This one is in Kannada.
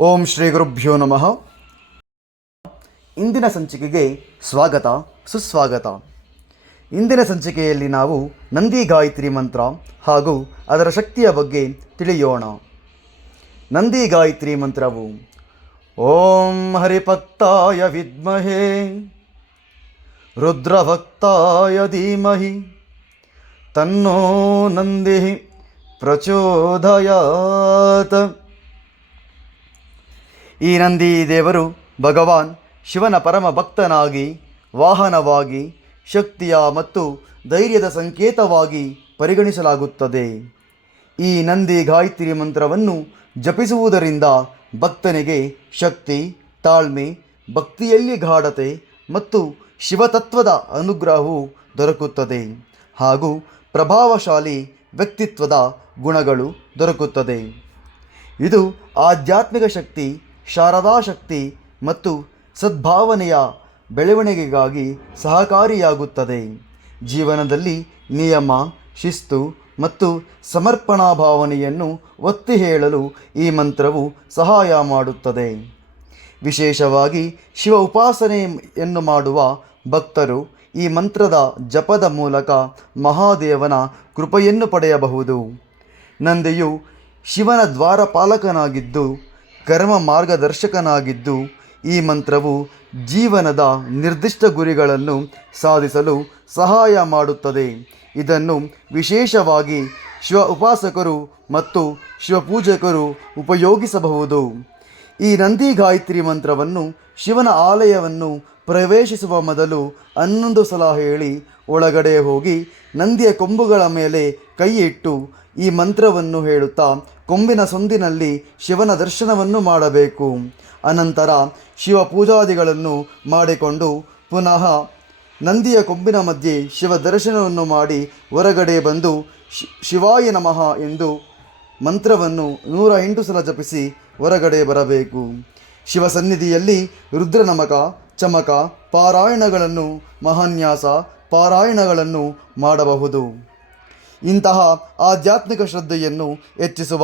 ಓಂ ಶ್ರೀ ಗುರುಭ್ಯೋ ನಮಃ. ಇಂದಿನ ಸಂಚಿಕೆಗೆ ಸ್ವಾಗತ, ಸುಸ್ವಾಗತ. ಇಂದಿನ ಸಂಚಿಕೆಯಲ್ಲಿ ನಾವು ನಂದಿ ಗಾಯತ್ರಿ ಮಂತ್ರ ಹಾಗೂ ಅದರ ಶಕ್ತಿಯ ಬಗ್ಗೆ ತಿಳಿಯೋಣ. ನಂದಿ ಗಾಯತ್ರಿ ಮಂತ್ರವು, ಓಂ ಹರಿಪತ್ತಾಯ ವಿದ್ಮಹೇ, ರುದ್ರಭಕ್ತಾಯ ಧೀಮಹಿ, ತನ್ನೋ ನಂದಿ ಪ್ರಚೋದಯಾತ್. ಈ ನಂದಿ ದೇವರು ಭಗವಾನ್ ಶಿವನ ಪರಮ ಭಕ್ತನಾಗಿ, ವಾಹನವಾಗಿ, ಶಕ್ತಿಯ ಮತ್ತು ಧೈರ್ಯದ ಸಂಕೇತವಾಗಿ ಪರಿಗಣಿಸಲಾಗುತ್ತದೆ. ಈ ನಂದಿ ಗಾಯತ್ರಿ ಮಂತ್ರವನ್ನು ಜಪಿಸುವುದರಿಂದ ಭಕ್ತನಿಗೆ ಶಕ್ತಿ, ತಾಳ್ಮೆ, ಭಕ್ತಿಯಲ್ಲಿ ಗಾಢತೆ ಮತ್ತು ಶಿವತತ್ವದ ಅನುಗ್ರಹವು ದೊರಕುತ್ತದೆ ಹಾಗೂ ಪ್ರಭಾವಶಾಲಿ ವ್ಯಕ್ತಿತ್ವದ ಗುಣಗಳು ದೊರಕುತ್ತದೆ. ಇದು ಆಧ್ಯಾತ್ಮಿಕ ಶಕ್ತಿ ಶಾರದಾ ಶಕ್ತಿ ಮತ್ತು ಸದ್ಭಾವನೆಯ ಬೆಳವಣಿಗೆಗಾಗಿ ಸಹಕಾರಿಯಾಗುತ್ತದೆ. ಜೀವನದಲ್ಲಿ ನಿಯಮ, ಶಿಸ್ತು ಮತ್ತು ಸಮರ್ಪಣಾ ಭಾವನೆಯನ್ನು ಒತ್ತಿ ಹೇಳಲು ಈ ಮಂತ್ರವು ಸಹಾಯ ಮಾಡುತ್ತದೆ. ವಿಶೇಷವಾಗಿ ಶಿವ ಉಪಾಸನೆಯನ್ನು ಮಾಡುವ ಭಕ್ತರು ಈ ಮಂತ್ರದ ಜಪದ ಮೂಲಕ ಮಹಾದೇವನ ಕೃಪೆಯನ್ನು ಪಡೆಯಬಹುದು. ನಂದಿಯು ಶಿವನ ದ್ವಾರಪಾಲಕನಾಗಿದ್ದು ಕರ್ಮ ಮಾರ್ಗದರ್ಶಕನಾಗಿದ್ದು, ಈ ಮಂತ್ರವು ಜೀವನದ ನಿರ್ದಿಷ್ಟ ಗುರಿಗಳನ್ನು ಸಾಧಿಸಲು ಸಹಾಯ ಮಾಡುತ್ತದೆ. ಇದನ್ನು ವಿಶೇಷವಾಗಿ ಶಿವ ಉಪಾಸಕರು ಮತ್ತು ಶಿವಪೂಜಕರು ಉಪಯೋಗಿಸಬಹುದು. ಈ ನಂದಿ ಗಾಯತ್ರಿ ಮಂತ್ರವನ್ನು ಶಿವನ ಆಲಯವನ್ನು ಪ್ರವೇಶಿಸುವ ಮೊದಲು ಹನ್ನೊಂದು ಸಲ ಹೇಳಿ ಒಳಗಡೆ ಹೋಗಿ ನಂದಿಯ ಕೊಂಬುಗಳ ಮೇಲೆ ಕೈಯಿಟ್ಟು ಈ ಮಂತ್ರವನ್ನು ಹೇಳುತ್ತಾ ಕೊಂಬಿನ ಸಂದಿನಲ್ಲಿ ಶಿವನ ದರ್ಶನವನ್ನು ಮಾಡಬೇಕು. ಅನಂತರ ಶಿವ ಪೂಜಾದಿಗಳನ್ನು ಮಾಡಿಕೊಂಡು ಪುನಃ ನಂದಿಯ ಕೊಂಬಿನ ಮಧ್ಯೆ ಶಿವ ದರ್ಶನವನ್ನು ಮಾಡಿ ಹೊರಗಡೆ ಬಂದು ಶಿವಾಯ ನಮಃ ಎಂದು ಮಂತ್ರವನ್ನು ನೂರ ಎಂಟು ಸಲ ಜಪಿಸಿ ಹೊರಗಡೆ ಬರಬೇಕು. ಶಿವ ಸನ್ನಿಧಿಯಲ್ಲಿ ರುದ್ರನಮಕ ಚಮಕ ಪಾರಾಯಣಗಳನ್ನು ಮಹಾನ್ಯಾಸ ಪಾರಾಯಣಗಳನ್ನು ಮಾಡಬಹುದು. ಇಂತಹ ಆಧ್ಯಾತ್ಮಿಕ ಶ್ರದ್ಧೆಯನ್ನು ಹೆಚ್ಚಿಸುವ